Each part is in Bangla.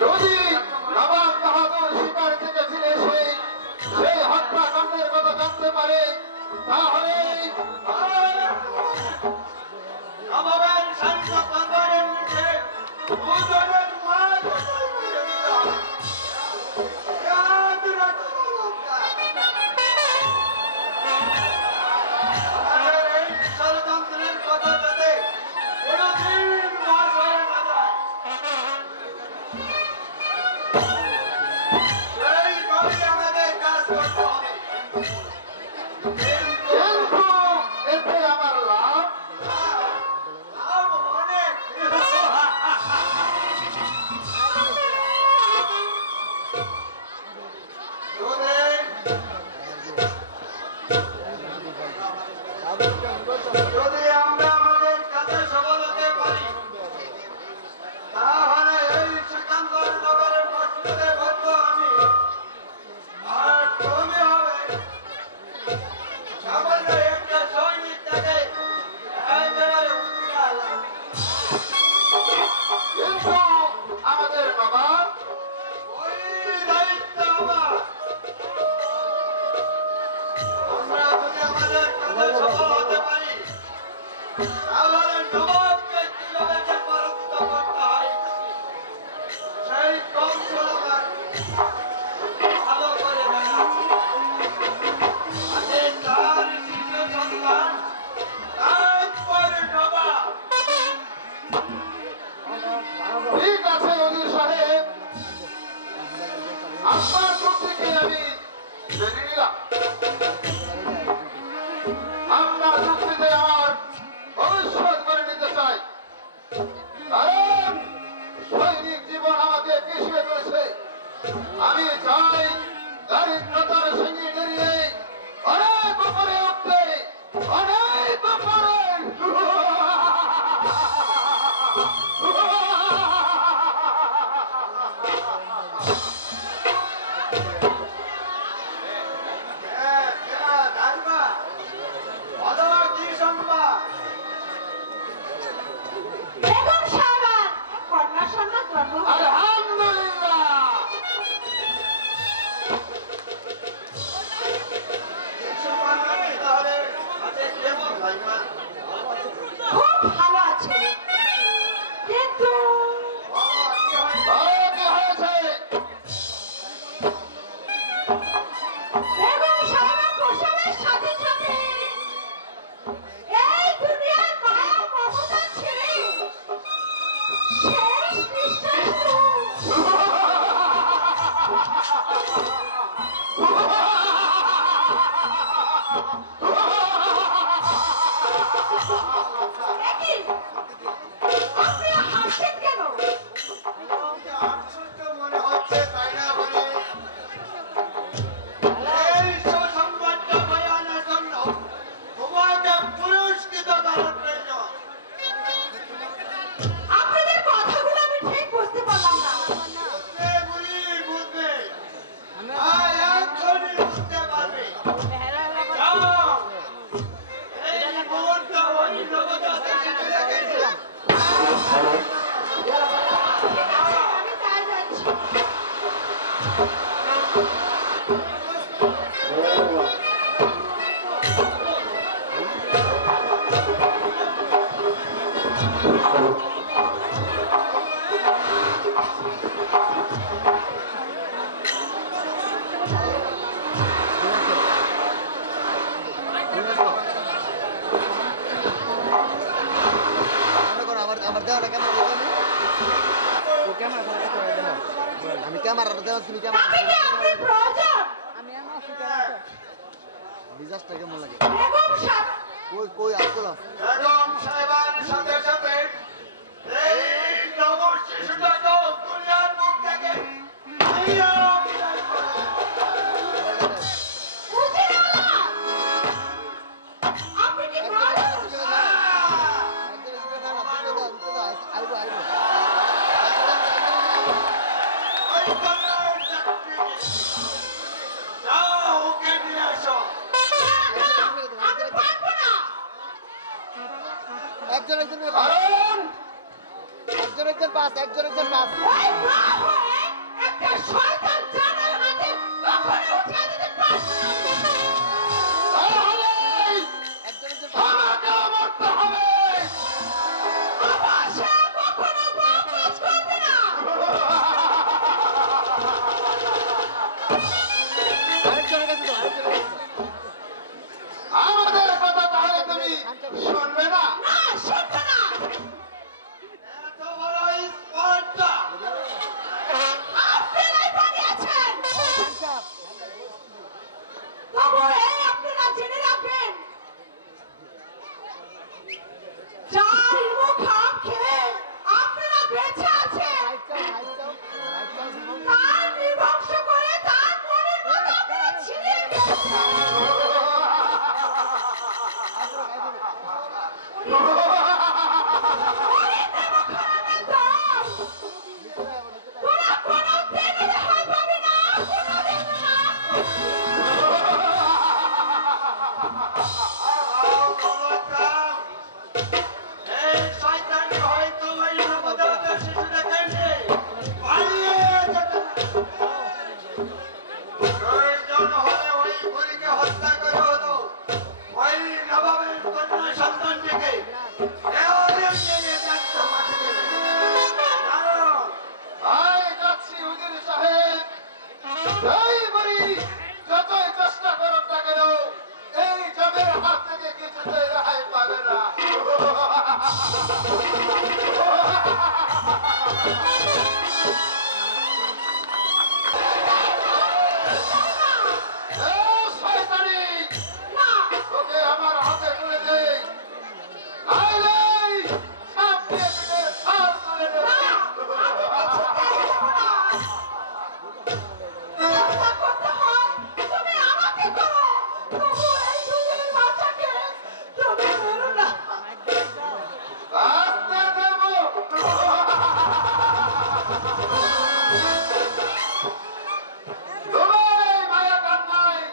যদি নবাব বাহাদুর শিকার থেকে ফিরে এসে সেই হত্যাকাণ্ডের কথা জানতে পারে তাহলে নবাবের শান্ত দরবারের নিচে দুজনের মার আমাদের এই ষড়যন্ত্রের কথা যাতে কোনদিন ফাঁস হয়ে না যায় সেইভাবেই আমাদের কাজ করতে হবে। কিন্তু এতে আমার লাভ লাভ অনেক। যদি আমরা আমাদের কাজে সফল হতে পারি তাহলে এই সিকান্দর নগরের মসজিদে বলবো আমি আর তুমি হবে সামান্য একটা সৈনিক থেকে একেবারে উঠিয়ে আনলাম। কিন্তু আমাদের নবাব ওই দায়িত্ব আমার। আমরা যদি আমাদের কাজে সফল হতে পারি তাহলে নবাবকে কিভাবে যে পরাজিত করতে হয় সেই কৌশল আমার ভালো করে জানা আছে। আর তার শিশু সন্তান তারপরে নবাব। ঠিক আছে অজির সাহেব, আপনার যুক্তিকে আমি মেনে নিলাম। আপনার যুক্তিতে আমার ভবিষ্যৎ করে নিতে চাই, কারণ সৈনিক জীবন আমাকে পিছিয়ে ফেলেছে। আমি চাই দারিদ্রতার সঙ্গে জড়িয়ে অনেক উপরে উঠতে, অনেক উপরে। দারুমা বলো কি সংবাদ? বেগম সাহেব কন্যা সন্তান জন্ম হলো। আলহামদুলিল্লাহ। কিছু মানুষ তাহলে আছে কেমন ভাইমা? খুব ভালো আছে, কিন্তু কি হয়েছে? বেগম সাহেব প্রসবের সাথে সাথে এই দুনিয়ার মায়া মমতা ছেড়ে শেষ নিঃশ্বাস একই। আপনি হাসছেন কেন? আমাকে আশ্চর্য মনে হচ্ছে তাই না বলে এই সুসংবাদটা বয়ানের জন্য তোমাকে পুরস্কৃত করার প্রয়োজন। আপনাদের কথাগুলো আমি ঠিক বুঝতে পারলাম না। বুঝবে বুড়ি বুঝবে, আর এক্ষুনি বুঝতে পারবে। যাও, এই মুহূর্তে ওই নবজাতক শিশুটাকে আমি তাই যাচ্ছি। আমি ক্যামেরা দেওয়া তুমি ক্যামেরা তাকে কি আপনি প্রয়োজন? মিজাজটা কেমন লাগে বেগম সাহেব কই কই আসলো বেগম সাহেবের সাথে সাথে এই নগর শিশুটাকেও দুনিয়ার মুখ থেকে বিদায় করে বুঝি না। আপনি কি প্রয়োজন? আইবো আইবো ওই কন্যার চাকরি যাও ওকে নিয়ে আসো। আমি পারবো না। একজন একজন কারণ একজন একজন পাস একজন একজন পাস ওই ব্রাভো এই বুড়ি যতই চেষ্টা করুক না কেন এই জমের হাত থেকে কিছুতেই রেহাই পাবে না। এই শয়তানি, তোকে আমার হাতে তুলে দেই, নাইলে সাপ দিয়ে দিলে ছাল তুলে নেব। আসতে দেব। তোমার এই মায়া কান্নায়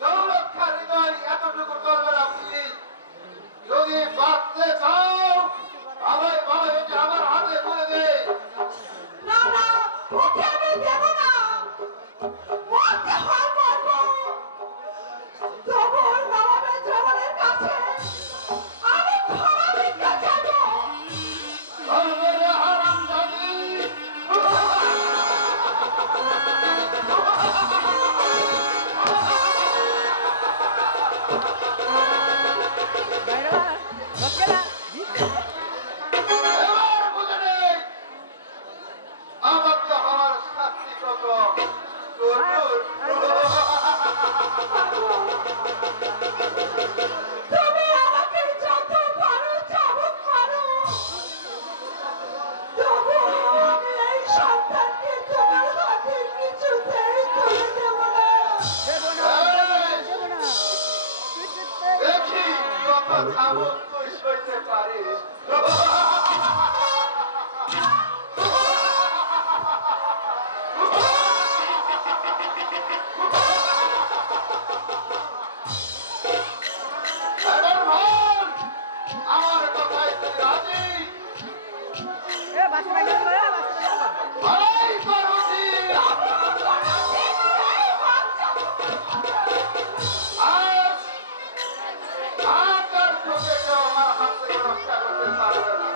দৌলতখার হৃদয় এতটুকু করবে না বুঝি। যদি বাঁচতে চাও ভালোই ভালো এটি আমার হাতে তুলে দে। ধর্মের হারামজাদি। এবার বুঝে নেই আমার তো হওয়ার শাস্তি কত। তুমি আমাকে যত পারো চাবুক মারো, তবু আমি এই সন্তানকে তোমার হাতে কিছুতেই তুলে দেব না। দেখি কত থামুক তুই সইতে পারিস। এবার বল, আমার কথায় তুই রাজি? ভালোই করছি। আজ আজ আর তোকে কেউ আমার হাত থেকে রক্ষা করতে পারবে না।